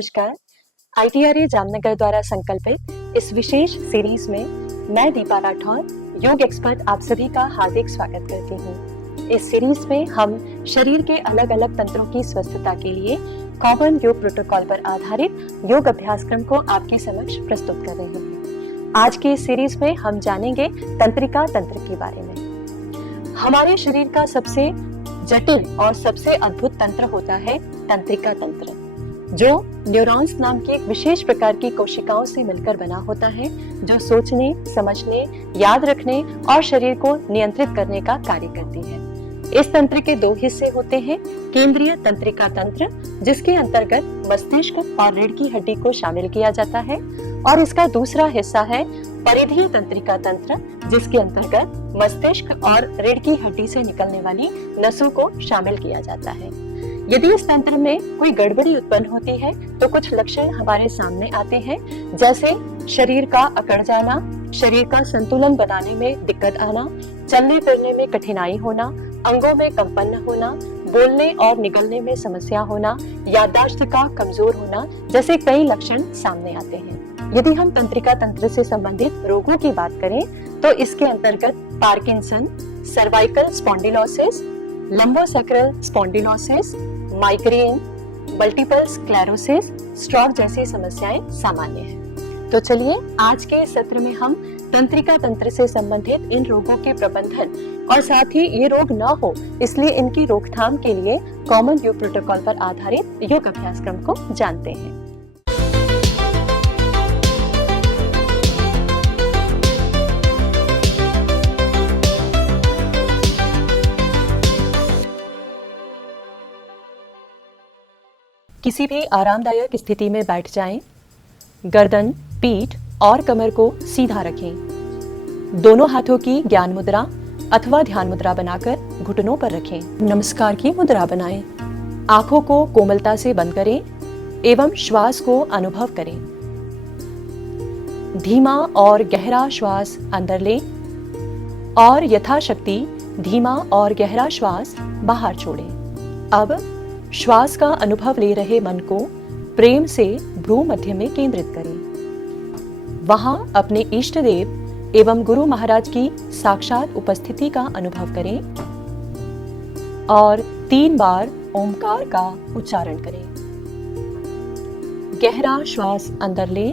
नमस्कार। ITRA जामनगर द्वारा संकल्पित इस विशेष सीरीज में मैं दीपा राठौर, योग एक्सपर्ट, आप सभी का हार्दिक स्वागत करती हूँ। इस सीरीज में हम शरीर के अलग अलग तंत्रों की स्वस्थता के लिए कॉमन योग प्रोटोकॉल पर आधारित योग अभ्यासक्रम को आपके समक्ष प्रस्तुत कर रहे हैं। आज की इस सीरीज में हम जानेंगे तंत्रिका तंत्र के बारे में। हमारे शरीर का सबसे जटिल और सबसे अद्भुत तंत्र होता है तंत्रिका तंत्र, जो न्यूरॉन्स नाम की एक विशेष प्रकार की कोशिकाओं से मिलकर बना होता है, जो सोचने, समझने, याद रखने और शरीर को नियंत्रित करने का कार्य करती है। इस तंत्र के दो हिस्से होते हैं। केंद्रीय तंत्रिका तंत्र, जिसके अंतर्गत मस्तिष्क और रीढ़ की हड्डी को शामिल किया जाता है, और इसका दूसरा हिस्सा है परिधीय तंत्रिका तंत्र, जिसके अंतर्गत मस्तिष्क और रीढ़ की हड्डी से निकलने वाली नसों को शामिल किया जाता है। यदि इस तंत्र में कोई गड़बड़ी उत्पन्न होती है तो कुछ लक्षण हमारे सामने आते हैं, जैसे शरीर का अकड़ जाना, शरीर का संतुलन बनाने में दिक्कत आना, चलने फिरने में कठिनाई होना, अंगों में कंपन होना, बोलने और निगलने में समस्या होना, याददाश्त का कमजोर होना जैसे कई लक्षण सामने आते हैं। यदि हम तंत्रिका तंत्र से संबंधित रोगों की बात करें तो इसके अंतर्गत Parkinson, cervical spondylosis, lumbosacral spondylosis, migraine, multiple sclerosis, stroke जैसी समस्याएं सामान्य हैं। तो चलिए आज के सत्र में हम तंत्रिका तंत्र से संबंधित इन रोगों के प्रबंधन और साथ ही ये रोग न हो इसलिए इनकी रोकथाम के लिए कॉमन योग प्रोटोकॉल पर आधारित योग अभ्यासक्रम को जानते हैं। किसी भी आरामदायक स्थिति में बैठ जाएं। गर्दन, पीठ और कमर को सीधा रखें। दोनों हाथों की ज्ञान मुद्रा अथवा ध्यान मुद्रा बनाकर घुटनों पर रखें। नमस्कार की मुद्रा बनाएं। आंखों को कोमलता से बंद करें एवं श्वास को अनुभव करें। धीमा और गहरा श्वास अंदर लें और यथाशक्ति धीमा और गहरा श्वास बाहर छोड़ें। अब श्वास का अनुभव ले रहे मन को प्रेम से भ्रू मध्य में केंद्रित करें। वहां अपने इष्ट देव एवं गुरु महाराज की साक्षात उपस्थिति का अनुभव करें और 3 बार ओमकार का उच्चारण करें। गहरा श्वास अंदर लें।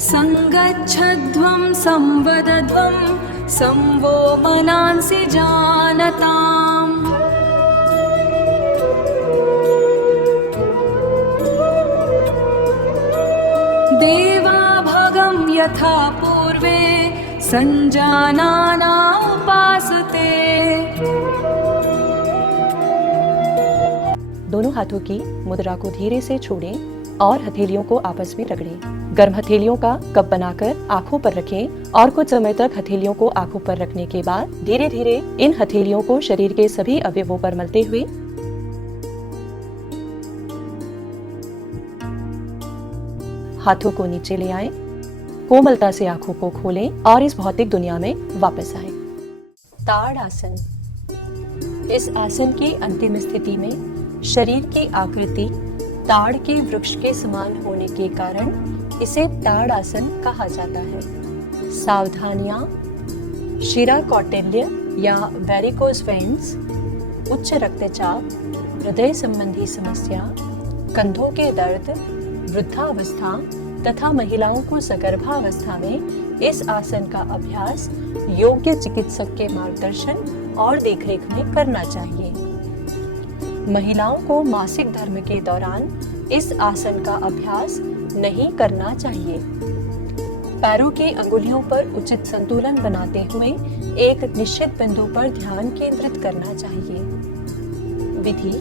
संगच्छध्वं संवदध्वं संवो मनांसि जानताम्। देवाभगं यथा पूर्वे संजानाना उपासते। दोनों हाथों की मुद्रा को धीरे से छोड़ें और हथेलियों को आपस में रगड़ें। गर्म हथेलियों का कप बनाकर आंखों पर रखें और कुछ समय तक हथेलियों को आंखों पर रखने के बाद धीरे धीरे इन हथेलियों को शरीर के सभी अवयवों पर मलते हुए हाथों को नीचे ले आएं। कोमलता से आंखों को खोलें और इस भौतिक दुनिया में वापस आएं। ताड़ आसन। इस आसन की अंतिम स्थिति में शरीर की आकृति ताड़ के वृक्ष के समान होने के कारण इसे ताड़ आसन कहा जाता है। सावधानियां: शिरा कौटिल्य या वेरिकोज वेन्स, उच्च रक्तचाप, हृदय संबंधी समस्या, कंधों के दर्द, वृद्धावस्था तथा महिलाओं को सगर्भावस्था में इस आसन का अभ्यास योग्य चिकित्सक के मार्गदर्शन और देखरेख में करना चाहिए। महिलाओं को मासिक धर्म के दौरान इस आसन का अभ्यास नहीं करना चाहिए। पैरों की अंगुलियों पर उचित संतुलन बनाते हुए एक निश्चित बिंदु पर ध्यान केंद्रित करना चाहिए। विधि: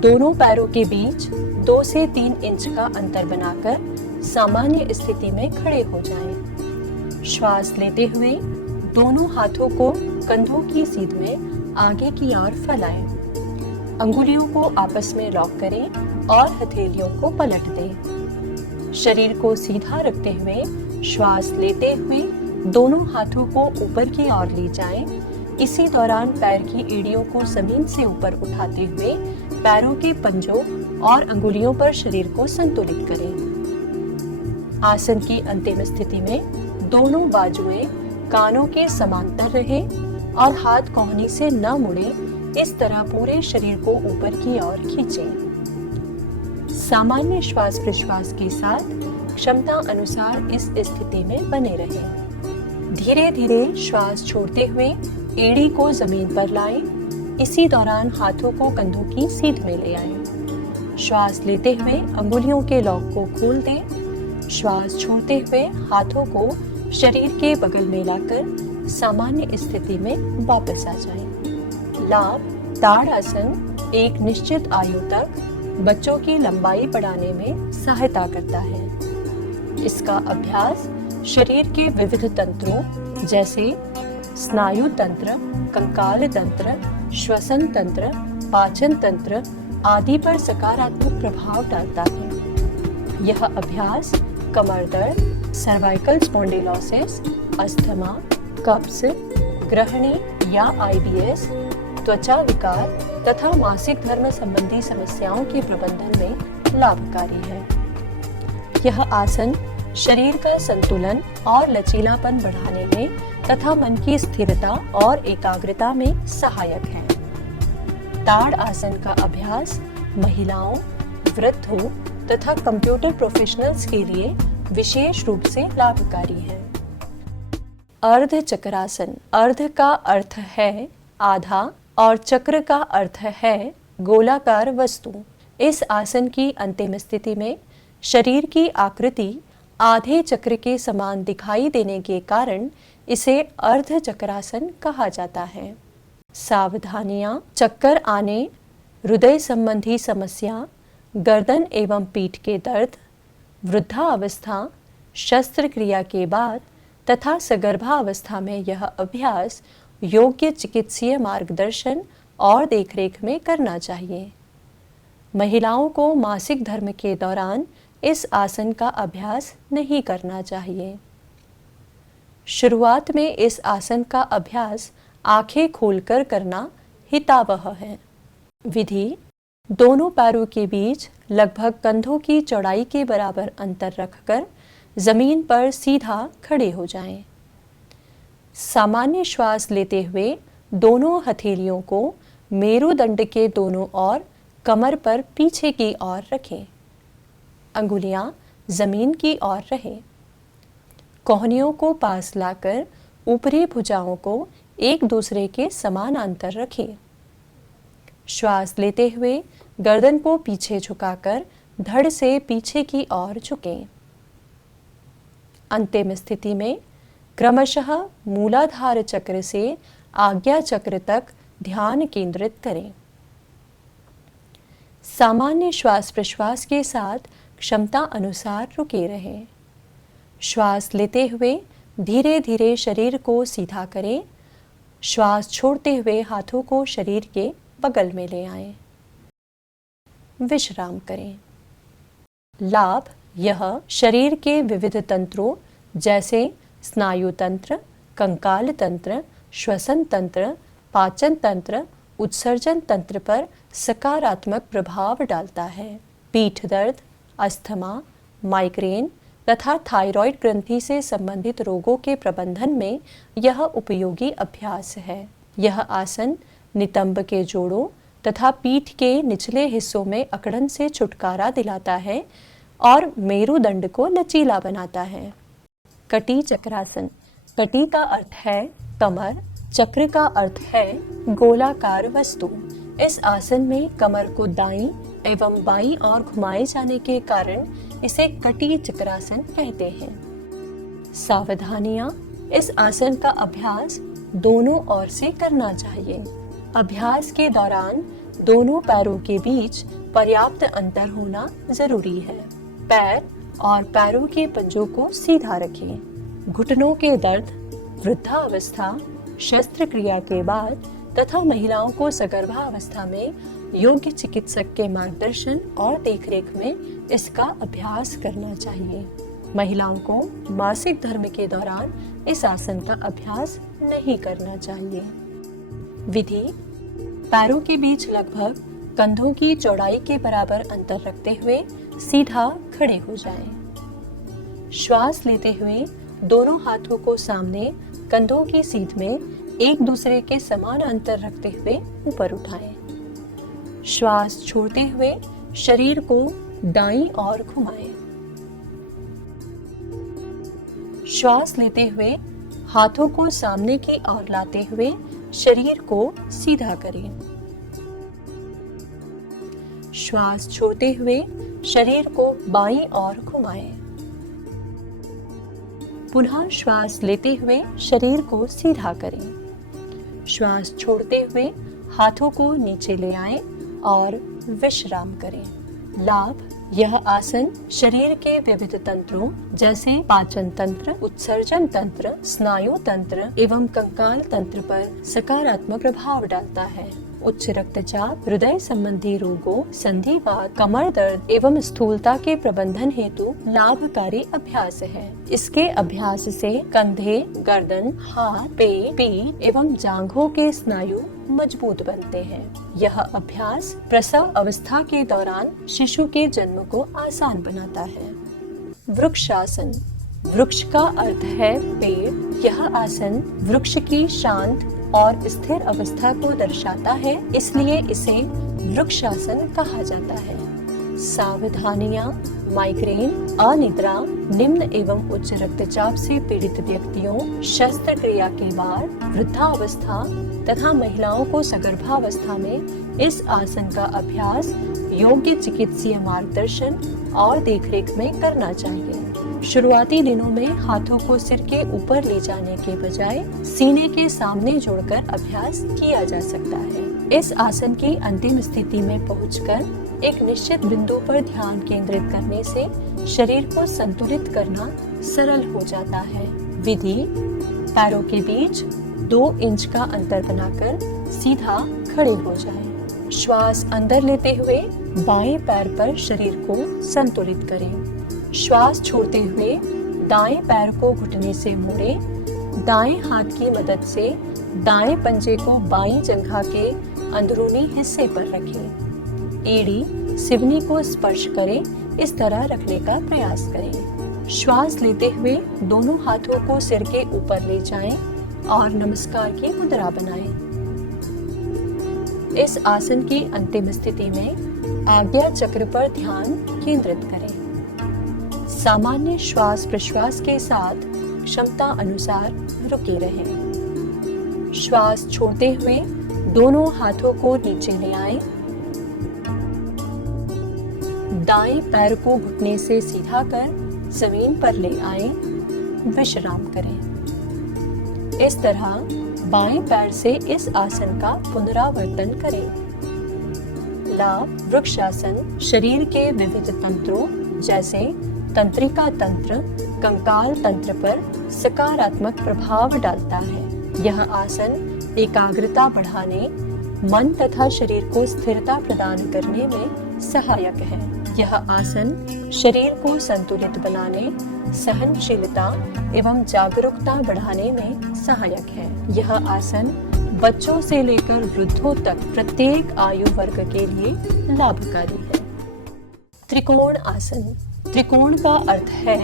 दोनों पैरों के बीच 2 से 3 इंच का अंतर बनाकर सामान्य स्थिति में खड़े हो जाएं। श्वास लेते हुए दोनों हाथों को कंधों की सीध में आगे की ओर फैलाएं। अंगुलियों को आपस में लॉक करें और हथेलियों को पलट दें। शरीर को सीधा रखते हुए श्वास लेते हुए दोनों हाथों को ऊपर की ओर ले जाएं। इसी दौरान पैर की एड़ियों को जमीन से ऊपर उठाते हुए पैरों के पंजों और अंगुलियों पर शरीर को संतुलित करें। आसन की अंतिम स्थिति में दोनों बाजुएं कानों के समांतर रहें और हाथ कोहनी से न मुड़े, इस तरह पूरे शरीर को ऊपर की ओर खींचें। सामान्य श्वास प्रश्वास के साथ क्षमता अनुसार इस स्थिति में बने रहें। धीरे धीरे श्वास छोड़ते हुए एड़ी को जमीन पर लाएं। इसी दौरान हाथों को कंधों की सीध में ले आएं। श्वास लेते हुए अंगुलियों के लॉक को खोल दें। श्वास छोड़ते हुए हाथों को शरीर के बगल में लाकर सामान्य स्थिति में वापस आ जाएं। लाभ: ताड़ासन एक निश्चित आयु तक बच्चों की लंबाई बढ़ाने में सहायता करता है। इसका अभ्यास शरीर के विविध तंत्रों जैसे स्नायु तंत्र, कंकाल तंत्र, श्वसन तंत्र, पाचन तंत्र आदि पर सकारात्मक प्रभाव डालता है। यह अभ्यास कमर दर्द, सर्वाइकल स्पॉन्डिलोसिस, अस्थमा, कब्ज, ग्रहणी या IBS, त्वचा विकार तथा मासिक धर्म संबंधी समस्याओं के प्रबंधन में लाभकारी है। यह आसन शरीर का संतुलन और लचीलापन बढ़ाने में तथा मन की स्थिरता और एकाग्रता में सहायक है। ताड़ आसन का अभ्यास महिलाओं, वृद्धों तथा कंप्यूटर प्रोफेशनल्स के लिए विशेष रूप से लाभकारी है। अर्ध चक्रासन। अर्ध का अर्थ है आधा और चक्र का अर्थ है गोलाकार वस्तु। इस आसन की अंतिम स्थिति में शरीर की आकृति आधे चक्र के समान दिखाई देने के कारण इसे अर्ध चक्रासन कहा जाता है। सावधानियां: चक्कर आने, हृदय संबंधी समस्या, गर्दन एवं पीठ के दर्द, वृद्धावस्था, शस्त्रक्रिया के बाद तथा सगर्भावस्था में यह अभ्यास योग्य चिकित्सीय मार्गदर्शन और देखरेख में करना चाहिए। महिलाओं को मासिक धर्म के दौरान इस आसन का अभ्यास नहीं करना चाहिए। शुरुआत में इस आसन का अभ्यास आंखें खोलकर करना हितावह है। विधि: दोनों पैरों के बीच लगभग कंधों की चौड़ाई के बराबर अंतर रखकर जमीन पर सीधा खड़े हो जाएं। सामान्य श्वास लेते हुए दोनों हथेलियों को मेरुदंड के दोनों ओर कमर पर पीछे की ओर रखें। अंगुलियां जमीन की ओर रहें। कोहनियों को पास लाकर ऊपरी भुजाओं को एक दूसरे के समानांतर रखें। श्वास लेते हुए गर्दन को पीछे झुकाकर धड़ से पीछे की ओर झुकें। अंतिम स्थिति में क्रमशः मूलाधार चक्र से आज्ञा चक्र तक ध्यान केंद्रित करें। सामान्य श्वास प्रश्वास के साथ क्षमता अनुसार रुके रहें। श्वास लेते हुए धीरे धीरे शरीर को सीधा करें। श्वास छोड़ते हुए हाथों को शरीर के बगल में ले आएं। विश्राम करें। लाभ: यह शरीर के विविध तंत्रों जैसे स्नायु तंत्र, कंकाल तंत्र, श्वसन तंत्र, पाचन तंत्र, उत्सर्जन तंत्र पर सकारात्मक प्रभाव डालता है। पीठ दर्द, अस्थमा, माइग्रेन तथा थायराइड ग्रंथि से संबंधित रोगों के प्रबंधन में यह उपयोगी अभ्यास है। यह आसन नितंब के जोड़ों तथा पीठ के निचले हिस्सों में अकड़न से छुटकारा दिलाता है और मेरुदंड को लचीला बनाता है। कटी चक्रासन। कटी का अर्थ है कमर, चक्र का अर्थ है गोलाकार वस्तु। इस आसन में कमर को दाईं एवं बाईं ओर घुमाए जाने के कारण इसे कटी चक्रासन कहते हैं। सावधानियां: इस आसन का अभ्यास दोनों ओर से करना चाहिए। अभ्यास के दौरान दोनों पैरों के बीच पर्याप्त अंतर होना जरूरी है। पैर और पैरों के पंजों को सीधा रखें। घुटनों के दर्द, वृद्धावस्था, शस्त्रक्रिया के बाद तथा महिलाओं को सगर्भावस्था में योग्य चिकित्सक के मार्गदर्शन और देखरेख में इसका अभ्यास करना चाहिए। महिलाओं को मासिक धर्म के दौरान इस आसन का अभ्यास नहीं करना चाहिए। विधि: पैरों के बीच लगभग कंधों की चौड़ाई के बराबर अंतर रखते हुए सीधा खड़े हो जाएं। श्वास लेते हुए दोनों हाथों को सामने कंधों की सीध में एक दूसरे के समान अंतर रखते हुए ऊपर उठाएं। श्वास छोड़ते हुए शरीर को दाईं ओर घुमाएं। श्वास लेते हुए हाथों को सामने की ओर लाते हुए शरीर को सीधा करें। श्वास छोड़ते हुए शरीर को बाईं ओर घुमाएं। पुनः श्वास लेते हुए शरीर को सीधा करें। श्वास छोड़ते हुए हाथों को नीचे ले आएं और विश्राम करें। लाभ: यह आसन शरीर के विविध तंत्रों जैसे पाचन तंत्र, उत्सर्जन तंत्र, स्नायु तंत्र एवं कंकाल तंत्र पर सकारात्मक प्रभाव डालता है। उच्च रक्तचाप, हृदय संबंधी रोगों, संधिवात, कमर दर्द एवं स्थूलता के प्रबंधन हेतु लाभकारी अभ्यास है। इसके अभ्यास से कंधे, गर्दन, हाथ, पेट, पीठ एवं जांघों के स्नायु मजबूत बनते हैं। यह अभ्यास प्रसव अवस्था के दौरान शिशु के जन्म को आसान बनाता है। वृक्षासन: वृक्ष का अर्थ है पेड़। यह आसन वृक्ष की शांत और स्थिर अवस्था को दर्शाता है, इसलिए इसे वृक्षासन कहा जाता है। सावधानियां: माइग्रेन, अनिद्रा, निम्न एवं उच्च रक्तचाप से पीड़ित व्यक्तियों, शस्त्रक्रिया के बाद, वृद्धावस्था तथा महिलाओं को सगर्भावस्था में इस आसन का अभ्यास योग्य चिकित्सीय मार्गदर्शन और देखरेख में करना चाहिए। शुरुआती दिनों में हाथों को सिर के ऊपर ले जाने के बजाय सीने के सामने जोड़कर अभ्यास किया जा सकता है। इस आसन की अंतिम स्थिति में पहुंचकर एक निश्चित बिंदु पर ध्यान केंद्रित करने से शरीर को संतुलित करना सरल हो जाता है। विधि: पैरों के बीच 2 इंच का अंतर बनाकर सीधा खड़े हो जाएं। श्वास अंदर लेते हुए बाएं पैर पर शरीर को संतुलित करें। श्वास छोड़ते हुए दाएं पैर को घुटने से मोड़ें। दाएं हाथ की मदद से दाएं पंजे को बाईं जंघा के अंदरूनी हिस्से पर रखें। एड़ी सिवनी को स्पर्श करे, इस तरह रखने का प्रयास करें। श्वास लेते हुए दोनों हाथों को सिर के ऊपर ले जाएं और नमस्कार की मुद्रा बनाएं। इस आसन की अंतिम स्थिति में आज्ञा चक्र पर ध्यान केंद्रित करें। सामान्य श्वास प्रश्वास के साथ क्षमता अनुसार रुके रहें। श्वास छोड़ते हुए दोनों हाथों को नीचे ले आएं। दाएं पैर को घुटने से सीधा कर जमीन पर ले आएं। विश्राम करें। इस तरह बाएं पैर से इस आसन का पुनरावर्तन करें। लाभ: वृक्षासन शरीर के विविध तंत्रों जैसे तंत्रिका तंत्र, कंकाल तंत्र पर सकारात्मक प्रभाव डालता है। यह आसन एकाग्रता बढ़ाने, मन तथा शरीर को स्थिरता प्रदान करने में सहायक है। यह आसन शरीर को संतुलित बनाने, सहनशीलता एवं जागरूकता बढ़ाने में सहायक है। यह आसन बच्चों से लेकर वृद्धों तक प्रत्येक आयु वर्ग के लिए लाभकारी है। त्रिकोण आसन: त्रिकोण का अर्थ है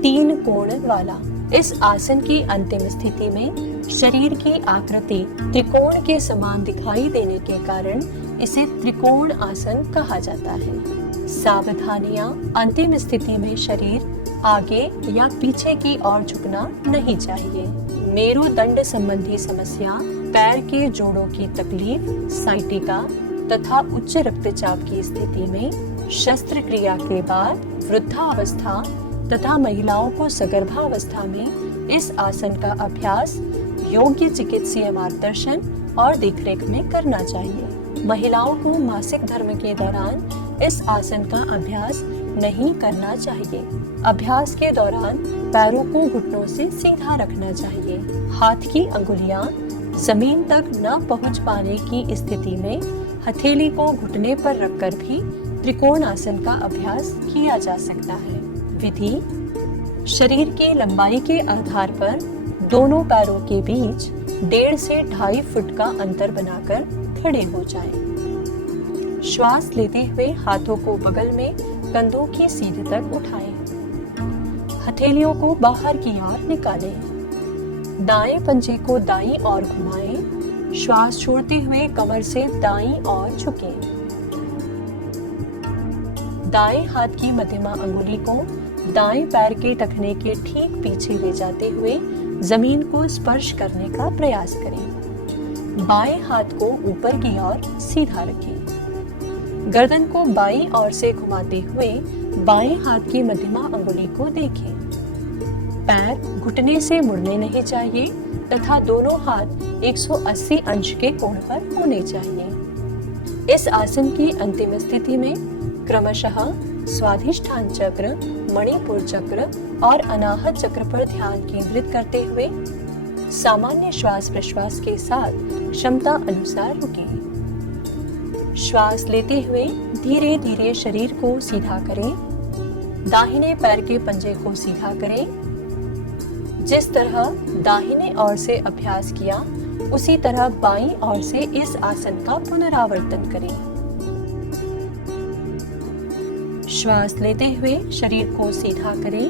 3 कोण वाला। इस आसन की अंतिम स्थिति में शरीर की आकृति त्रिकोण के समान दिखाई देने के कारण इसे त्रिकोण आसन कहा जाता है। सावधानियां: अंतिम स्थिति में शरीर आगे या पीछे की ओर झुकना नहीं चाहिए। मेरुदंड संबंधी समस्या, पैर के जोड़ों की तकलीफ, साइटिका तथा उच्च रक्तचाप की स्थिति में, शस्त्रक्रिया के बाद, वृद्धावस्था तथा महिलाओं को सगर्भावस्था में इस आसन का अभ्यास योग्य चिकित्सीय मार्गदर्शन और देखरेख में करना चाहिए। महिलाओं को मासिक धर्म के दौरान इस आसन का अभ्यास नहीं करना चाहिए। अभ्यास के दौरान पैरों को घुटनों से सीधा रखना चाहिए। हाथ की अंगुलियां जमीन तक न पहुंच पाने की स्थिति में हथेली को घुटने पर रखकर भी त्रिकोण आसन का अभ्यास किया जा सकता है। विधि: शरीर की लंबाई के आधार पर दोनों पैरों के बीच 1.5 से 2.5 फुट का अंतर बनाकर खड़े हो जाएं। श्वास लेते हुए हाथों को बगल में कंधों की सीध तक उठाएं। हथेलियों को बाहर की ओर निकालें। दाएं पंजे को दाईं ओर घुमाएं। श्वास छोड़ते हुए कमर से दाईं ओर झुकें। दाएं हाथ की मध्यमा अंगुली को दाएं पैर के टखने के ठीक पीछे ले जाते हुए जमीन को स्पर्श करने का प्रयास करें। बाएं हाथ को ऊपर की ओर सीधा रखें। गर्दन को बाईं ओर से घुमाते हुए बाएं हाथ की मध्यमा अंगुली को देखें। पैर घुटने से मुड़ने नहीं चाहिए तथा दोनों हाथ 180 अंश के कोण पर होने चाहिए। इस आसन की अंतिम स्थिति में क्रमशः स्वाधिष्ठान चक्र, मणिपुर चक्र और अनाहत चक्र पर ध्यान केंद्रित करते हुए सामान्य श्वास प्रश्वास के साथ क्षमता अनुसार रुकें। श्वास लेते हुए धीरे धीरे शरीर को सीधा करें। दाहिने पैर के पंजे को सीधा करें। जिस तरह दाहिने ओर से अभ्यास किया उसी तरह बाईं ओर से इस आसन का पुनरावर्तन करें। श्वास लेते हुए शरीर को सीधा करें।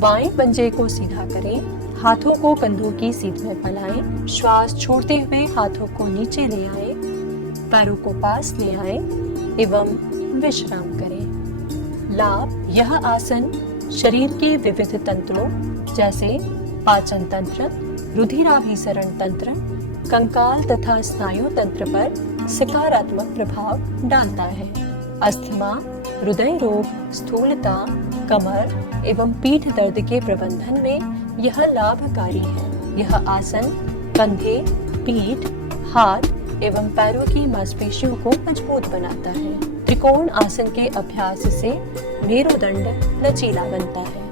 बाएं पंजे को सीधा करें। हाथों को कंधों की सीध में फैलाएं। श्वास छोड़ते हुए हाथों को नीचे ले आए, पैरों को पास ले आए एवं विश्राम करें। लाभ: यह आसन शरीर के विविध तंत्रों जैसे पाचन तंत्र, रुधिराभिसरण तंत्र, कंकाल तथा स्नायु तंत्र पर सकारात्मक प्रभाव डालता है। अस्थमा, हृदय रोग, स्थूलता, कमर एवं पीठ दर्द के प्रबंधन में यह लाभकारी है। यह आसन कंधे, पीठ, हाथ एवं पैरों की मांसपेशियों को मजबूत बनाता है। त्रिकोण आसन के अभ्यास से मेरुदंड लचीला बनता है।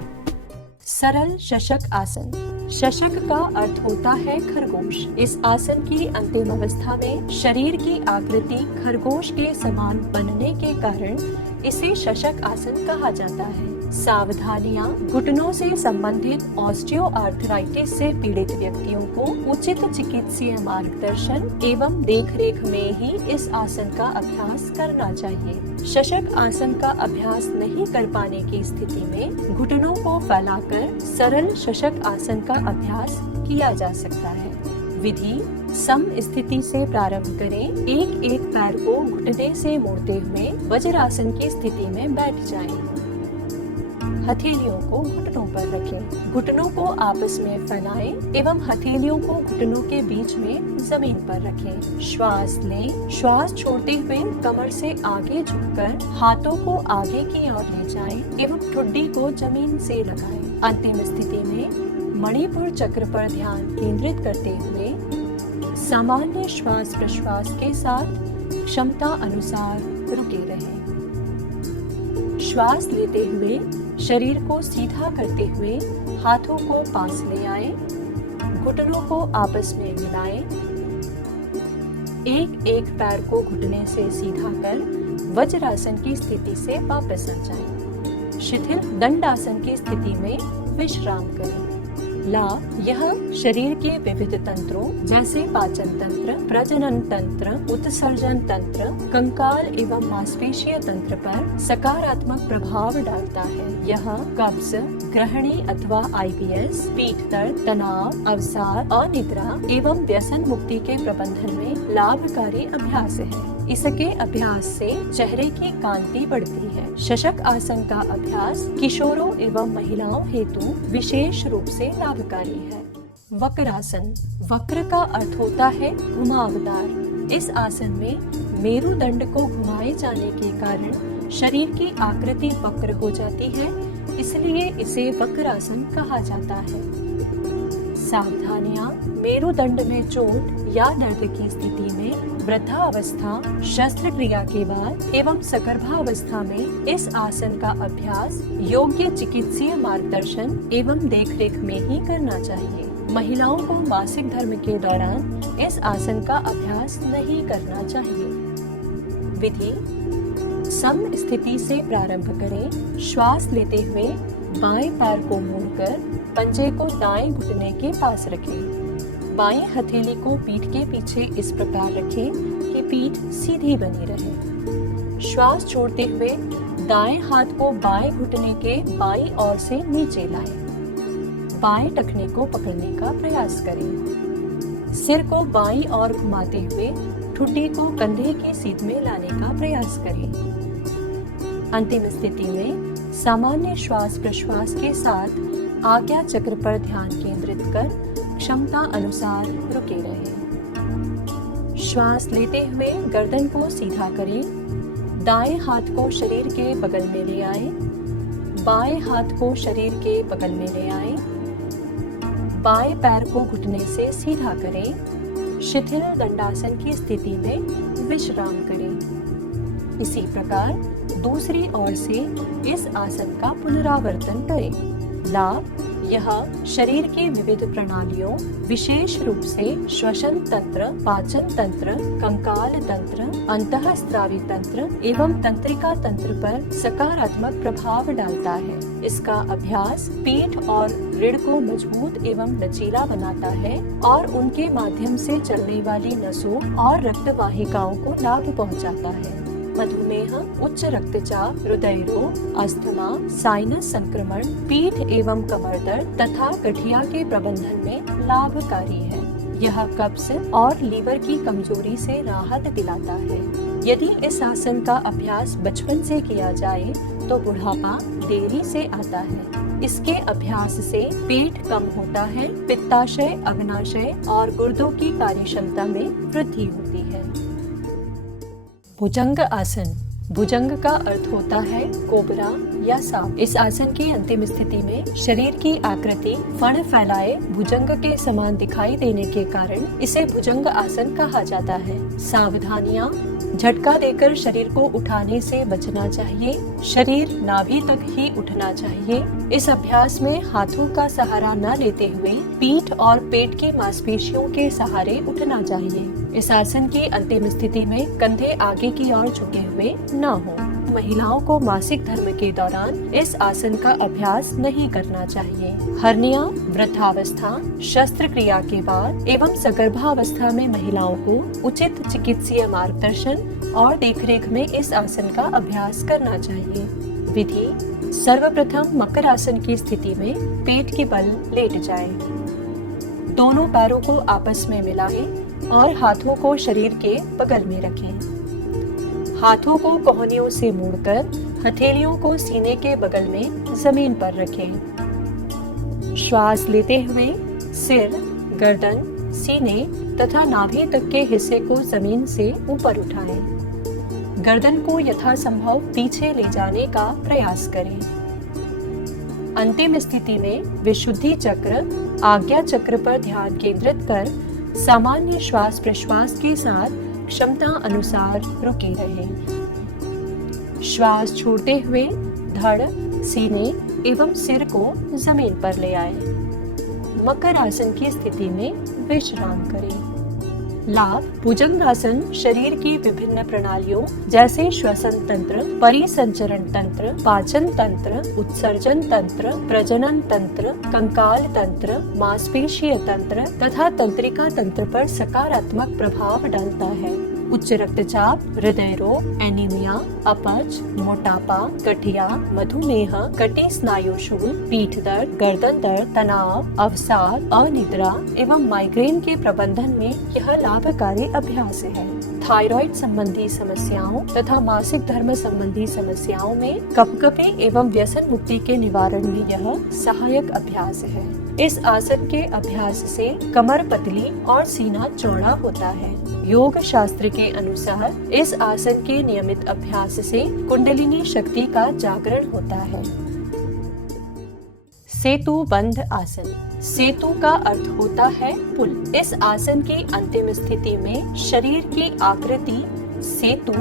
सरल शशक आसन। शशक का अर्थ होता है खरगोश। इस आसन की अंतिम अवस्था में शरीर की आकृति खरगोश के समान बनने के कारण इसे शशक आसन कहा जाता है। सावधानियां: घुटनों से संबंधित ऑस्टियोआर्थराइटिस से पीड़ित व्यक्तियों को उचित चिकित्सीय मार्गदर्शन एवं देखरेख में ही इस आसन का अभ्यास करना चाहिए। शशक आसन का अभ्यास नहीं कर पाने की स्थिति में घुटनों को फैलाकर सरल शशक आसन का अभ्यास किया जा सकता है। विधि: सम स्थिति से प्रारंभ करें। एक एक पैर को घुटने से मोड़ते हुए वज्रासन की स्थिति में बैठ जाएं। हथेलियों को घुटनों पर रखें। घुटनों को आपस में फैलाएं एवं हथेलियों को घुटनों के बीच में जमीन पर रखें। श्वास लें। श्वास छोड़ते हुए कमर से आगे झुककर हाथों को आगे की ओर ले जाएं एवं ठुड्डी को जमीन से लगाएं। अंतिम स्थिति में मणिपुर चक्र पर ध्यान केंद्रित करते हुए सामान्य श्वास प्रश्वास के साथ क्षमता अनुसार रुके रहें। श्वास लेते हुए शरीर को सीधा करते हुए हाथों को पास ले आए, घुटनों को आपस में मिलाएं। एक एक पैर को घुटने से सीधा कर वज्रासन की स्थिति से वापस आ जाएं। शिथिल दंडासन की स्थिति में विश्राम करें। लाभ: यह शरीर के विविध तंत्रों जैसे पाचन तंत्र, प्रजनन तंत्र, उत्सर्जन तंत्र, कंकाल एवं मांसपेशीय तंत्र पर सकारात्मक प्रभाव डालता है। यह कब्ज, ग्रहणी अथवा IBS, पीठ दर्द, तनाव, अवसाद, अनिद्रा एवं व्यसन मुक्ति के प्रबंधन में लाभकारी अभ्यास है। इसके अभ्यास से चेहरे की कांति बढ़ती है। शशक आसन का अभ्यास किशोरों एवं महिलाओं हेतु विशेष रूप से लाभकारी है। वक्रासन। वक्र का अर्थ होता है घुमावदार। इस आसन में मेरुदंड को घुमाए जाने के कारण शरीर की आकृति वक्र हो जाती है, इसलिए इसे वक्रासन कहा जाता है। सावधानियां: मेरुदंड में चोट या दर्द की स्थिति में वृद्धावस्था, शस्त्रक्रिया के बाद एवं सगर्भावस्था में इस आसन का अभ्यास योग्य चिकित्सीय मार्गदर्शन एवं देखरेख में ही करना चाहिए। महिलाओं को मासिक धर्म के दौरान इस आसन का अभ्यास नहीं करना चाहिए। विधि: सम स्थिति से प्रारंभ करें। श्वास लेते हुए बाएं पैर को मोड़कर पंजे को दाएं घुटने के पास रखें। बाएं हथेली को पीठ के पीछे इस प्रकार रखें आपकी पीठ सीधी बनी रहे। श्वास छोड़ते हुए दाएं हाथ को बाएं घुटने के बाईं ओर से नीचे लाएं। बाएं टखने को पकड़ने का प्रयास करें। सिर को बाईं ओर घुमाते हुए ठुड्डी को कंधे की सीध में लाने का प्रयास करें। अंतिम स्थिति में सामान्य श्वास प्रश्वास के साथ आज्ञा चक्र पर ध्यान केंद्रित कर क्षमता अनुसार रुके रहें। श्वास लेते हुए गर्दन को सीधा करें। दाएं हाथ को शरीर के बगल में ले आए। बाएं हाथ को शरीर के बगल में ले आए। बाएं पैर को घुटने से सीधा करें। शिथिल दंडासन की स्थिति में विश्राम करें। इसी प्रकार दूसरी ओर से इस आसन का पुनरावर्तन करें। लाभ: यह शरीर की विविध प्रणालियों, विशेष रूप से श्वसन तंत्र, पाचन तंत्र, कंकाल तंत्र, अंतःस्रावी तंत्र एवं तंत्रिका तंत्र पर सकारात्मक प्रभाव डालता है। इसका अभ्यास पीठ और रीढ़ को मजबूत एवं लचीला बनाता है और उनके माध्यम से चलने वाली नसों और रक्त वाहिकाओं को लाभ पहुंचाता है। मधुमेह, उच्च रक्तचाप, हृदय रोग, अस्थमा, साइनस संक्रमण, पीठ एवं कमर दर्द तथा गठिया के प्रबंधन में लाभकारी है। यह कब्ज और लीवर की कमजोरी से राहत दिलाता है। यदि इस आसन का अभ्यास बचपन से किया जाए तो बुढ़ापा देरी से आता है। इसके अभ्यास से पेट कम होता है, पित्ताशय, अग्नाशय और गुर्दों की कार्यक्षमता में वृद्धि होती है। भुजंग आसन। भुजंग का अर्थ होता है कोबरा या सांप। इस आसन की अंतिम स्थिति में शरीर की आकृति फण फैलाए भुजंग के समान दिखाई देने के कारण इसे भुजंग आसन कहा जाता है। सावधानियां: झटका देकर शरीर को उठाने से बचना चाहिए। शरीर नाभि तक ही उठना चाहिए। इस अभ्यास में हाथों का सहारा न लेते हुए पीठ और पेट की मांसपेशियों के सहारे उठना चाहिए। इस आसन की अंतिम स्थिति में कंधे आगे की ओर झुके हुए न हो। महिलाओं को मासिक धर्म के दौरान इस आसन का अभ्यास नहीं करना चाहिए। हर्निया, वृद्धावस्था, शस्त्रक्रिया के बाद एवं सगर्भावस्था में महिलाओं को उचित चिकित्सीय मार्गदर्शन और देखरेख में इस आसन का अभ्यास करना चाहिए। विधि: सर्वप्रथम मकर आसन की स्थिति में पेट के बल लेट जाएं। दोनों पैरों को आपस में मिलाएं और हाथों को शरीर के बगल में रखें। हाथों को कोहनियों से मोड़कर हथेलियों को सीने के बगल में जमीन पर रखें। श्वास लेते हुए सिर, गर्दन, सीने तथा नाभि तक के हिस्से को जमीन से ऊपर उठाएं। गर्दन को यथासंभव पीछे ले जाने का प्रयास करें। अंतिम स्थिति में विशुद्धि चक्र, आज्ञा चक्र पर ध्यान केंद्रित कर सामान्य श्वास प्रश्वास के साथ क्षमता अनुसार रुके रहें। श्वास छोड़ते हुए धड़, सीने एवं सिर को जमीन पर ले आए। मकर आसन की स्थिति में विश्राम करें। लाभ: भुजंगासन शरीर की विभिन्न प्रणालियों जैसे श्वसन तंत्र, परिसंचरण तंत्र, पाचन तंत्र, उत्सर्जन तंत्र, प्रजनन तंत्र, कंकाल तंत्र, मांसपेशीय तंत्र तथा तंत्रिका तंत्र पर सकारात्मक प्रभाव डालता है। उच्च रक्तचाप, हृदय रोग, एनीमिया, अपच, मोटापा, गठिया, मधुमेह, कटी स्नायुशूल, पीठ दर्द, गर्दन दर्द, तनाव, अवसाद, अनिद्रा एवं माइग्रेन के प्रबंधन में यह लाभकारी अभ्यास है। थायराइड संबंधी समस्याओं तथा मासिक धर्म संबंधी समस्याओं में कपकपी एवं व्यसन मुक्ति के निवारण में यह सहायक अभ्यास है। इस आसन के अभ्यास से कमर पतली और सीना चौड़ा होता है। योग शास्त्र के अनुसार इस आसन के नियमित अभ्यास से कुंडलिनी शक्ति का जागरण होता है। सेतु बंध आसन। सेतु का अर्थ होता है पुल। इस आसन की अंतिम स्थिति में शरीर की आकृति सेतु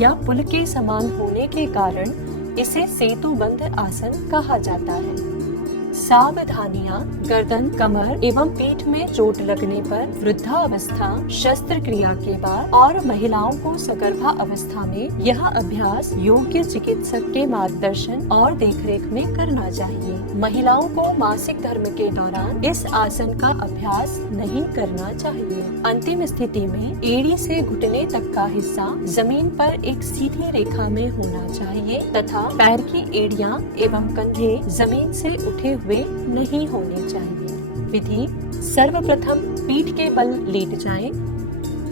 या पुल के समान होने के कारण इसे सेतु बंध आसन कहा जाता है। सावधानियां गर्दन, कमर एवं पीठ में चोट लगने पर, वृद्धावस्था, शस्त्रक्रिया के बाद और महिलाओं को सगर्भा अवस्था में यह अभ्यास योग्य चिकित्सक के मार्गदर्शन और देखरेख में करना चाहिए। महिलाओं को मासिक धर्म के दौरान इस आसन का अभ्यास नहीं करना चाहिए। अंतिम स्थिति में एड़ी से घुटने तक का हिस्सा जमीन पर एक सीधी रेखा में होना चाहिए तथा पैर की एड़ियां एवं कंधे जमीन से उठे हुए नहीं होने चाहिए। विधि: सर्वप्रथम पीठ के बल लेट जाएं,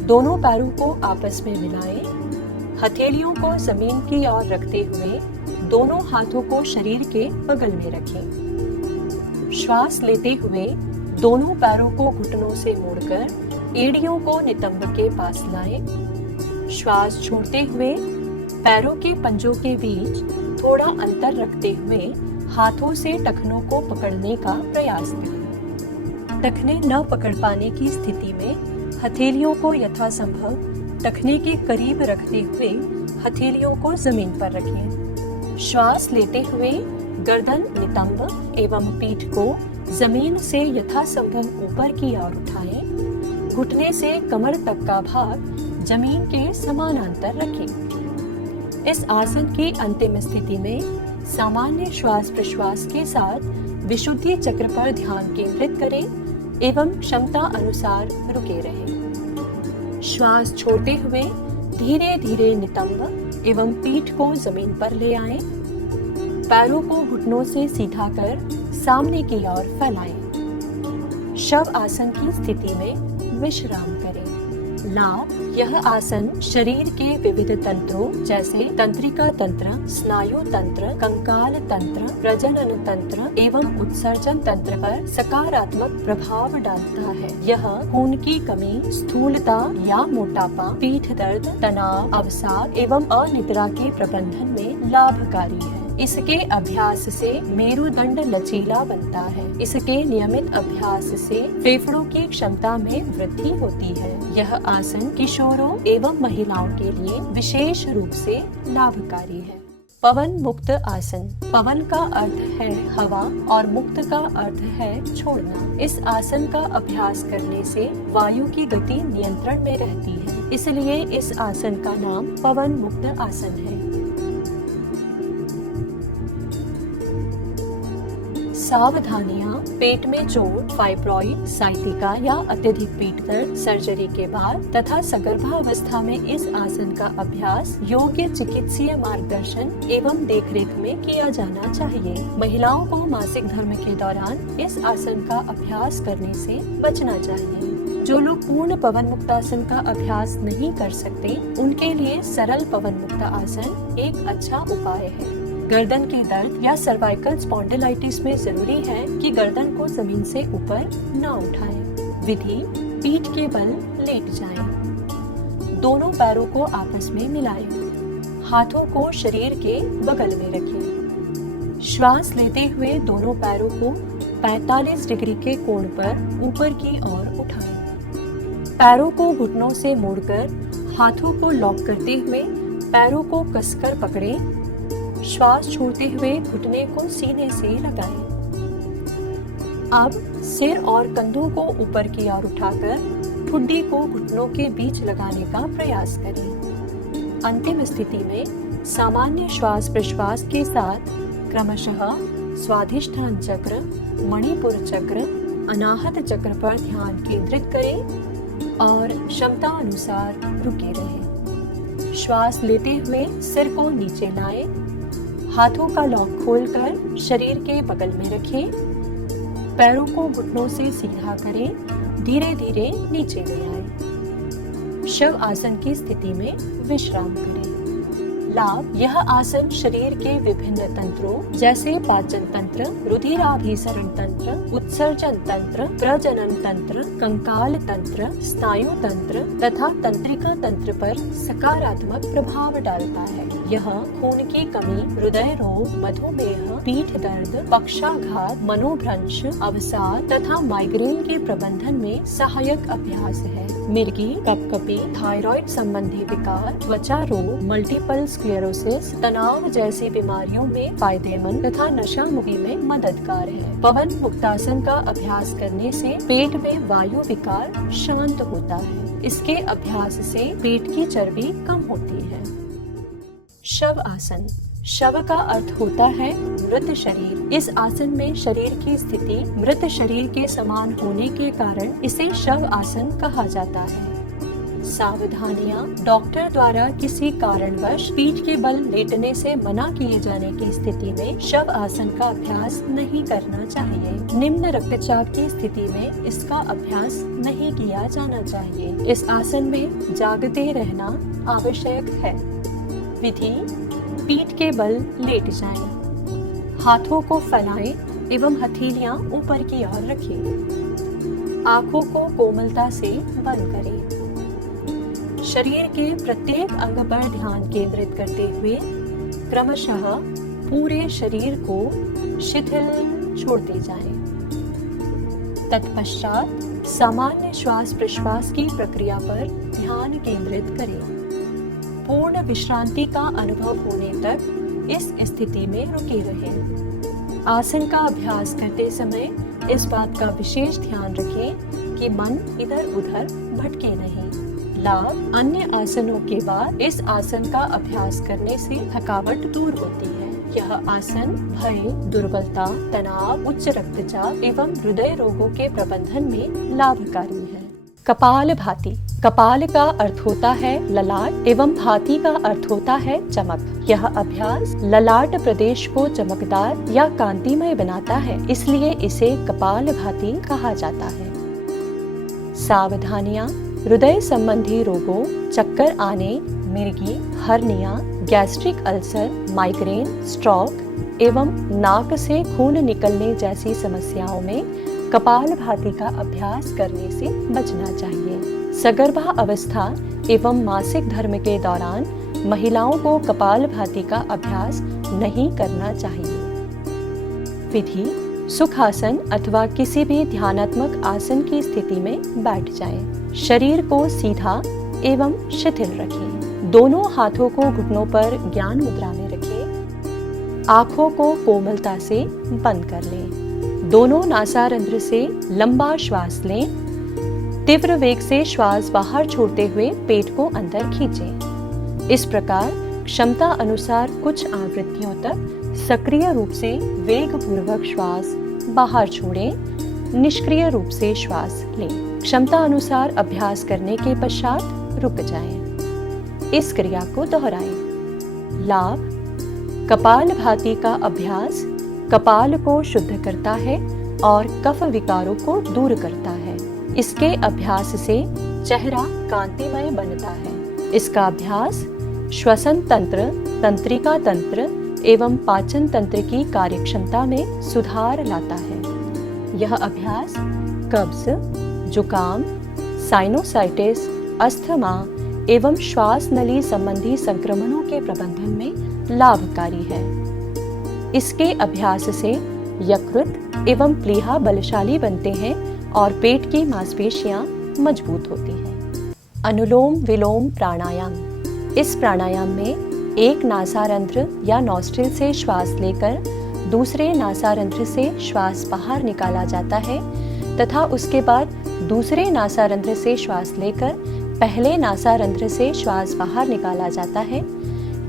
दोनों पैरों को आपस में मिलाएं, हथेलियों को जमीन की ओर रखते हुए दोनों हाथों को शरीर के बगल में रखें। श्वास लेते हुए दोनों पैरों को घुटनों से मोड़कर एड़ियों को नितंब के पास लाएं। श्वास छोड़ते हुए पैरों के पंजों के बीच थोड़ा अंतर रखते हुए हाथों से टखनों को पकड़ने का प्रयास करें। टखने न पकड़ पाने की स्थिति में हथेलियों को यथासंभव टखने के करीब रखते हुए हथेलियों को जमीन पर रखें। श्वास लेते हुए गर्दन, नितंब एवं पीठ को जमीन से यथासंभव ऊपर की ओर उठाएं। घुटने से कमर तक का भाग जमीन के समानांतर रखें। इस आसन की अंतिम स्थिति में सामान्य श्वास प्रश्वास के साथ विशुद्धि चक्र पर ध्यान केंद्रित करें एवं क्षमता अनुसार रुके रहें। श्वास छोड़ते हुए धीरे धीरे नितंब एवं पीठ को जमीन पर ले आएं। पैरों को घुटनों से सीधा कर सामने की ओर फैलाएं। शव आसन की स्थिति में विश्राम करें। लाभ: यह आसन शरीर के विविध तंत्रों जैसे तंत्रिका तंत्र, स्नायु तंत्र, कंकाल तंत्र, प्रजनन तंत्र एवं उत्सर्जन तंत्र पर सकारात्मक प्रभाव डालता है। यह खून की कमी, स्थूलता या मोटापा, पीठ दर्द, तनाव, अवसाद एवं अनिद्रा के प्रबंधन में लाभकारी है। इसके अभ्यास से मेरुदंड लचीला बनता है। इसके नियमित अभ्यास से फेफड़ों की क्षमता में वृद्धि होती है। यह आसन किशोरों एवं महिलाओं के लिए विशेष रूप से लाभकारी है। पवन मुक्त आसन। पवन का अर्थ है हवा और मुक्त का अर्थ है छोड़ना। इस आसन का अभ्यास करने से वायु की गति नियंत्रण में रहती है, इसलिए इस आसन का नाम पवन मुक्त आसन है। सावधानियां: पेट में चोट, फाइब्रॉइड, साइटिका या अत्यधिक पीठ दर्द, सर्जरी के बाद तथा सगर्भावस्था में इस आसन का अभ्यास योग्य चिकित्सीय मार्गदर्शन एवं देखरेख में किया जाना चाहिए। महिलाओं को मासिक धर्म के दौरान इस आसन का अभ्यास करने से बचना चाहिए। जो लोग पूर्ण पवन मुक्तासन का अभ्यास नहीं कर सकते, उनके लिए सरल पवन मुक्त आसन एक अच्छा उपाय है। गर्दन के दर्द या सर्वाइकल स्पॉन्डिलाइटिस में जरूरी है कि गर्दन को जमीन से ऊपर न उठाएं। विधि: पीठ के बल लेट जाएं। दोनों पैरों को आपस में मिलाएं। हाथों को शरीर के बगल में रखें। श्वास लेते हुए दोनों पैरों को 45 डिग्री के कोण पर ऊपर की ओर उठाएं। पैरों को घुटनों से मोड़कर हाथों को लॉक करते हुए पैरों को कसकर पकड़ें। श्वास छोड़ते हुए घुटने को सीने से लगाएं। अब सिर और कंधों को ऊपर की ओर उठाकर ठुड्डी को घुटनों के बीच लगाने का प्रयास करें। अंतिम स्थिति में सामान्य श्वास प्रश्वास के साथ क्रमशः स्वाधिष्ठान चक्र, मणिपुर चक्र, अनाहत चक्र पर ध्यान केंद्रित करें और क्षमता अनुसार रुके रहें। श्वास लेते हुए सिर को नीचे लाएं। हाथों का लॉक खोलकर शरीर के बगल में रखें। पैरों को घुटनों से सीधा करें। धीरे धीरे नीचे ले आएं। शव आसन की स्थिति में विश्राम करें। लाभ: यह आसन शरीर के विभिन्न तंत्रों जैसे पाचन तंत्र, रुधिराभिसरण तंत्र, उत्सर्जन तंत्र, प्रजनन तंत्र, कंकाल तंत्र, स्नायु तंत्र तथा तंत्रिका तंत्र पर सकारात्मक प्रभाव डालता है। यह खून की कमी, हृदय रोग, मधुमेह, पीठ दर्द, पक्षाघात, मनोभ्रंश, अवसाद तथा माइग्रेन के प्रबंधन में सहायक अभ्यास है। मिर्गी, कपकपी, थायराइड संबंधी विकार, त्वचा रोग, मल्टीपल स्क्लेरोसिस, तनाव जैसी बीमारियों में फायदेमंद तथा नशा मुक्ति में मददगार है। पवन मुक्तासन का अभ्यास करने से पेट में वायु विकार शांत होता है। इसके अभ्यास से पेट की चर्बी कम होती है। शव आसन। शव का अर्थ होता है मृत शरीर। इस आसन में शरीर की स्थिति मृत शरीर के समान होने के कारण इसे शव आसन कहा जाता है। सावधानियां। डॉक्टर द्वारा किसी कारणवश पीठ के बल लेटने से मना किए जाने की स्थिति में शव आसन का अभ्यास नहीं करना चाहिए। निम्न रक्तचाप की स्थिति में इसका अभ्यास नहीं किया जाना चाहिए। इस आसन में जागते रहना आवश्यक है। विधि: पीठ के बल लेट जाएं। हाथों को फैलाएं एवं हथेलियां ऊपर की ओर रखें। आंखों को कोमलता से बंद करें। शरीर के प्रत्येक अंग पर ध्यान केंद्रित करते हुए क्रमशः पूरे शरीर को शिथिल छोड़ते जाएं। तत्पश्चात सामान्य श्वास प्रश्वास की प्रक्रिया पर ध्यान केंद्रित करें। पूर्ण विश्रांति का अनुभव होने तक इस स्थिति में रुके रहें। आसन का अभ्यास करते समय इस बात का विशेष ध्यान रखें कि मन इधर उधर भटके नहीं। लाभ: अन्य आसनों के बाद इस आसन का अभ्यास करने से थकावट दूर होती है। यह आसन भय, दुर्बलता, तनाव, उच्च रक्तचाप एवं हृदय रोगों के प्रबंधन में लाभकारी है। कपाल भाती। कपाल का अर्थ होता है ललाट एवं भाती का अर्थ होता है चमक। यह अभ्यास ललाट प्रदेश को चमकदार या कांतिमय बनाता है, इसलिए इसे कपाल भाती कहा जाता है। सावधानियां। हृदय संबंधी रोगों, चक्कर आने, मिर्गी, hernia, gastric ulcer, migraine, stroke एवं नाक से खून निकलने जैसी समस्याओं में कपाल भाती का अभ्यास करने से बचना चाहिए। सगर्भा अवस्था एवं मासिक धर्म के दौरान महिलाओं को कपाल भाती का अभ्यास नहीं करना चाहिए। विधि: सुखासन अथवा किसी भी ध्यानात्मक आसन की स्थिति में बैठ जाएं। शरीर को सीधा एवं शिथिल रखें। दोनों हाथों को घुटनों पर ज्ञान मुद्रा में रखें। आंखों को कोमलता से बंद कर लें। दोनों नासारंध्र से लंबा श्वास लें। तीव्र वेग से श्वास बाहर छोड़ते हुए पेट को अंदर खींचें। इस प्रकार क्षमता अनुसार कुछ आवृत्तियों तक सक्रिय रूप से वेग पूर्वक श्वास बाहर छोड़ें, निष्क्रिय रूप से श्वास लें। क्षमता अनुसार अभ्यास करने के पश्चात रुक जाएं। इस क्रिया को दोहराएं। लाभ: कपाल भाती का अभ्यास कपाल को शुद्ध करता है और कफ विकारों को दूर करता है। इसके अभ्यास से चेहरा कांतिमय बनता है। इसका अभ्यास श्वसन तंत्र, तंत्रिका तंत्र एवं पाचन तंत्र की कार्यक्षमता में सुधार लाता है। यह अभ्यास कब्ज, जुकाम, साइनोसाइटिस, अस्थमा एवं श्वास नली संबंधी संक्रमणों के प्रबंधन में लाभकारी है। इसके अभ्यास से यकृत एवं प्लीहा बलशाली बनते हैं और पेट की मांसपेशियां मजबूत होती हैं। अनुलोम विलोम प्राणायाम। इस प्राणायाम में एक नासारंध्र या नॉस्ट्रिल से श्वास लेकर दूसरे नासारंध्र से श्वास बाहर निकाला जाता है तथा उसके बाद दूसरे नासारंध्र से श्वास लेकर पहले नासारंध्र से श्वास बाहर निकाला जाता है।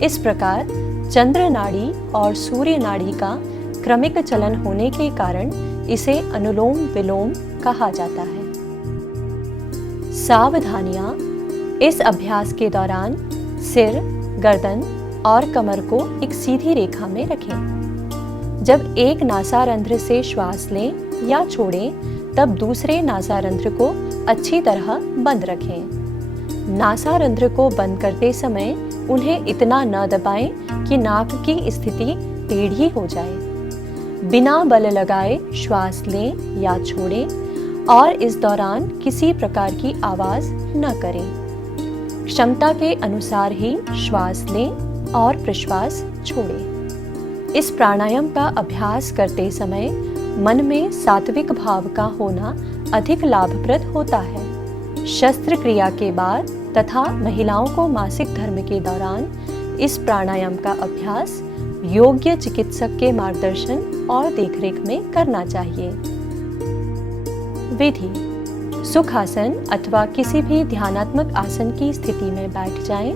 इस प्रकार चंद्र नाड़ी और सूर्य नाड़ी का क्रमिक चलन होने के कारण इसे अनुलोम विलोम कहा जाता है। सावधानियां। इस अभ्यास के दौरान सिर, गर्दन और कमर को एक सीधी रेखा में रखें। जब एक नासारंध्र से श्वास लें या छोड़ें, तब दूसरे नासारंध्र को अच्छी तरह बंद रखें। नासारंध्र को बंद करते समय उन्हें इतना न दबाएं कि नाक की स्थिति टेढ़ी हो जाए। बिना बल लगाए श्वास लें या छोड़ें और इस दौरान किसी प्रकार की आवाज न करें। क्षमता के अनुसार ही श्वास लें और प्रश्वास छोड़ें। इस प्राणायाम का अभ्यास करते समय मन में सात्विक भाव का होना अधिक लाभप्रद होता है। शस्त्र क्रिया के बाद तथा महिलाओं को मासिक धर्म के दौरान इस प्राणायाम का अभ्यास योग्य चिकित्सक के मार्गदर्शन और देखरेख में करना चाहिए। विधि: सुखासन अथवा किसी भी ध्यानात्मक आसन की स्थिति में बैठ जाएं।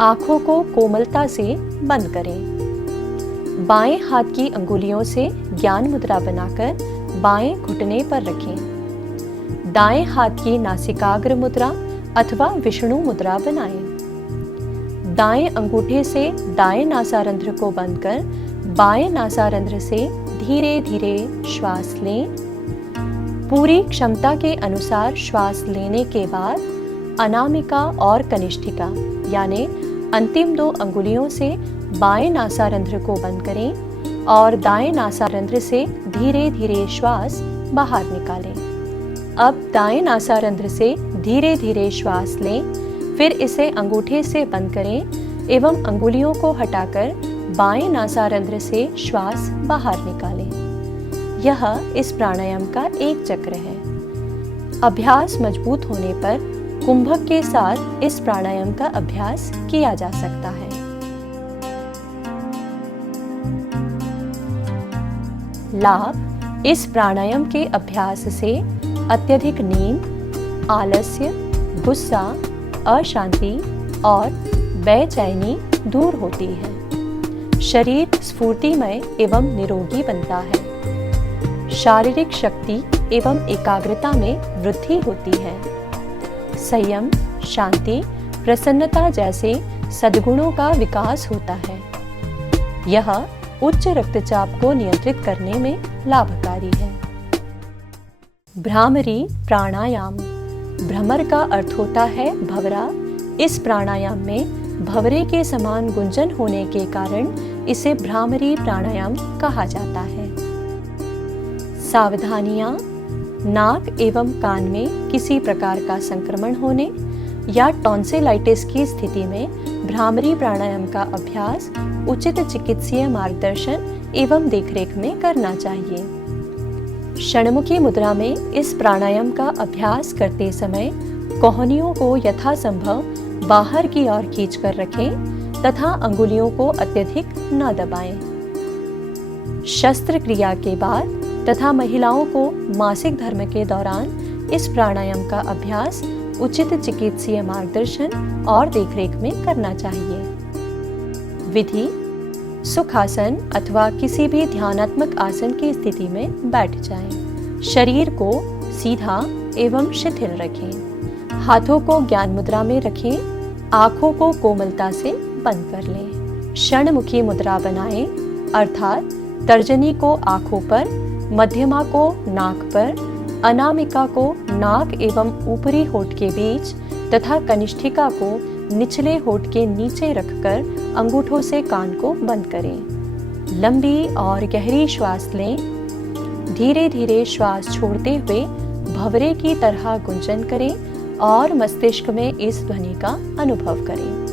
आंखों को कोमलता से बंद करें। बाएं हाथ की अंगुलियों से ज्ञान मुद्रा बनाकर बाएं घुटने पर रखें। दाएं हाथ की नासिकाग्र मुद्रा अथवा विष्णु मुद्रा बनाएं। दाएं अंगूठे से दाएं नासारंध्र को बंद कर बाएं नासारंध्र से धीरे धीरे श्वास लें। पूरी क्षमता के अनुसार श्वास लेने के बाद अनामिका और कनिष्ठिका यानी अंतिम 2 अंगुलियों से बाएं नासारंध्र को बंद करें और दाएं नासारंध्र से धीरे धीरे श्वास बाहर निकालें। अब दाएं नासारंध्र से धीरे धीरे श्वास लें, फिर इसे अंगूठे से बंद करें एवं अंगुलियों को हटाकर बाएं नासारंध्र से श्वास बाहर निकालें। यह इस प्राणायाम का एक चक्र है। अभ्यास मजबूत होने पर कुंभक के साथ इस प्राणायाम का अभ्यास किया जा सकता है। लाभ: इस प्राणायाम के अभ्यास से अत्यधिक नींद, आलस्य, गुस्सा, अशांति और बेचैनी दूर होती है। शरीर स्फूर्तिमय एवं निरोगी बनता है। शारीरिक शक्ति एवं एकाग्रता में वृद्धि होती है। संयम, शांति, प्रसन्नता जैसे सद्गुणों का विकास होता है। यह उच्च रक्तचाप को नियंत्रित करने में लाभकारी है। भ्रामरी प्राणायाम: भ्रमर का अर्थ होता है भंवरा। इस प्राणायाम में भंवरे के समान गुंजन होने के कारण इसे भ्रामरी प्राणायाम कहा जाता है। सावधानियां: नाक एवं कान में किसी प्रकार का संक्रमण होने या टॉन्सिलाइटिस की स्थिति में भ्रामरी प्राणायाम का अभ्यास उचित चिकित्सीय मार्गदर्शन एवं देखरेख में करना चाहिए। षण्मुखी मुद्रा में इस प्राणायाम का अभ्यास करते समय कोहनियों को यथासंभव बाहर की ओर खींचकर रखें तथा अंगुलियों को अत्यधिक न दबाएं। शस्त्रक्रिया के बाद तथा महिलाओं को मासिक धर्म के दौरान इस प्राणायाम का अभ्यास उचित चिकित्सीय मार्गदर्शन और देखरेख में करना चाहिए। विधि: सुखासन अथवा किसी भी ध्यानात्मक आसन की स्थिति में बैठ जाएं। शरीर को सीधा एवं शिथिल रखें। हाथों को ज्ञान मुद्रा में रखें। आंखों को कोमलता से बंद कर लें। षण्मुखी मुद्रा बनाएं, अर्थात तर्जनी को आंखों पर, मध्यमा को नाक पर, अनामिका को नाक एवं ऊपरी होठ के बीच तथा कनिष्ठिका को निचले होठ के नीचे रखकर अंगूठों से कान को बंद करें। लंबी और गहरी श्वास लें। धीरे धीरे श्वास छोड़ते हुए भंवरे की तरह गुंजन करें और मस्तिष्क में इस ध्वनि का अनुभव करें।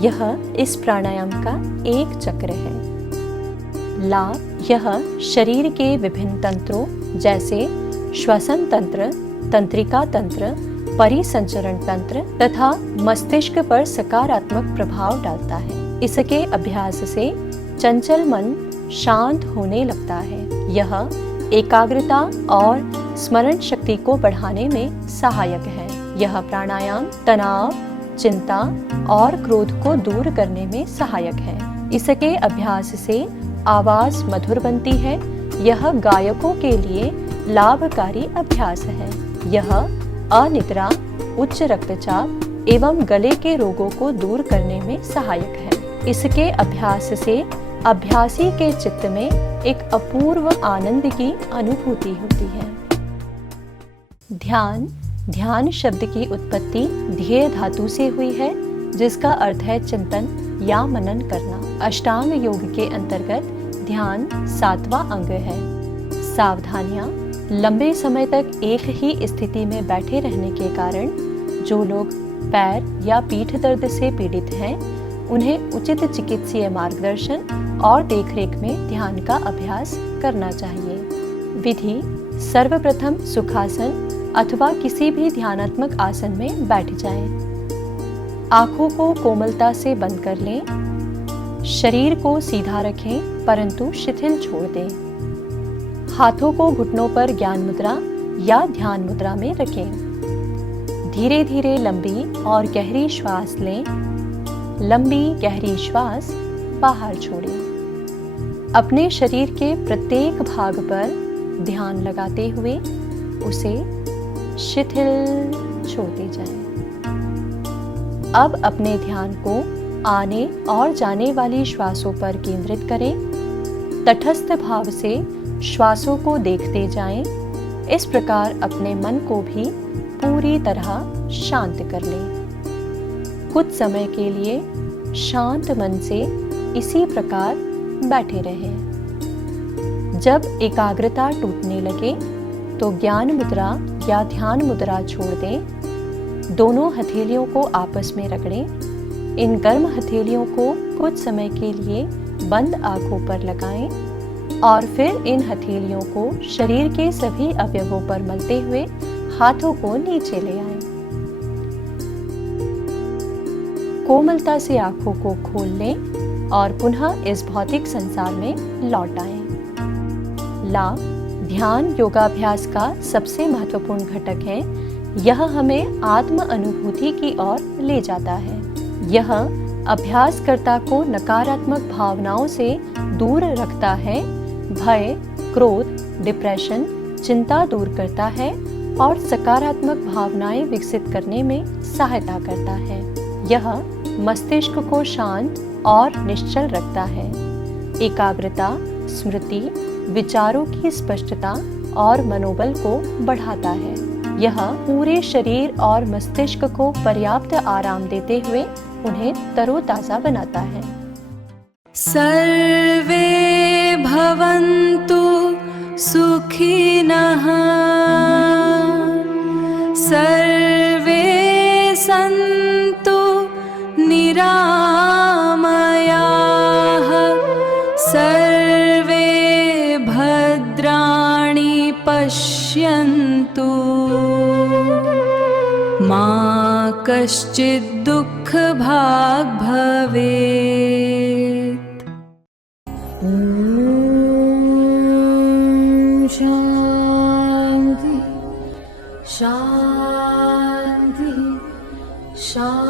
यह इस प्राणायाम का एक चक्र है। लाभ: यह शरीर के विभिन्न तंत्रों जैसे श्वसन तंत्र, तंत्रिका तंत्र, परिसंचरण तंत्र तथा मस्तिष्क पर सकारात्मक प्रभाव डालता है। इसके अभ्यास से चंचल मन शांत होने लगता है। यह एकाग्रता और स्मरण शक्ति को बढ़ाने में सहायक है। यह प्राणायाम तनाव, चिंता और क्रोध को दूर करने में सहायक है। इसके अभ्यास से आवाज मधुर बनती है। यह गायकों के लिए लाभकारी अभ्यास है। यह अनिद्रा, उच्च रक्तचाप एवं गले के रोगों को दूर करने में सहायक है। इसके अभ्यास से अभ्यासी के चित्त में एक अपूर्व आनंद की अनुभूति होती है। ध्यान शब्द की उत्पत्ति ध्येय धातु से हुई है। जिसका अर्थ है चिंतन या मनन करना। अष्टांग योग के अंतर्गत ध्यान 7वां अंग है। सावधानियां: लंबे समय तक एक ही स्थिति में बैठे रहने के कारण जो लोग पैर या पीठ दर्द से पीड़ित हैं, उन्हें उचित चिकित्सीय मार्गदर्शन और देखरेख में ध्यान का अभ्यास करना चाहिए। विधि: सर्वप्रथम सुखासन अथवा किसी भी ध्यानात्मक आसन में बैठ जाएं। आंखों को कोमलता से बंद कर लें। शरीर को सीधा रखें परंतु शिथिल छोड़ दें। हाथों को घुटनों पर ज्ञान मुद्रा या ध्यान मुद्रा में रखें। धीरे धीरे लंबी और गहरी श्वास लें। लंबी गहरी श्वास बाहर छोड़ें। अपने शरीर के प्रत्येक भाग पर ध्यान लगाते हुए उसे शिथिल छोड़ते जाएं। अब अपने ध्यान को आने और जाने वाली श्वासों पर केंद्रित करें। तटस्थ भाव से श्वासों को देखते जाएं। इस प्रकार अपने मन को भी पूरी तरह शांत कर लें। कुछ समय के लिए शांत मन से इसी प्रकार बैठे रहें। जब एकाग्रता टूटने लगे तो ज्ञान मुद्रा या ध्यान मुद्रा छोड़ दें। दोनों हथेलियों को आपस में रगड़ें। इन गर्म हथेलियों को कुछ समय के लिए बंद आंखों पर लगाएं और फिर इन हथेलियों को शरीर के सभी अवयवों पर मलते हुए हाथों को नीचे ले आएं। कोमलता से आंखों को खोल लें और पुनः इस भौतिक संसार में लौट आएं। लाभ: ध्यान योगाभ्यास का सबसे महत्वपूर्ण घटक है। यह हमें आत्म अनुभूति की ओर ले जाता है। यह अभ्यासकर्ता को नकारात्मक भावनाओं से दूर रखता है। भय, क्रोध, डिप्रेशन, चिंता दूर करता है और सकारात्मक भावनाएं विकसित करने में सहायता करता है। यह मस्तिष्क को शांत और निश्चल रखता है। एकाग्रता, स्मृति, विचारों की स्पष्टता और मनोबल को बढ़ाता है। यह पूरे शरीर और मस्तिष्क को पर्याप्त आराम देते हुए उन्हें तरोताजा बनाता है। सर्वे भवन्तु सुखिनः, सर्वे सन्तु निरामयाः, सर्वे भद्राणि पश्यन्तु, मा कश्चित् दुःखभाग् भवेत्। शांति शांति शांति।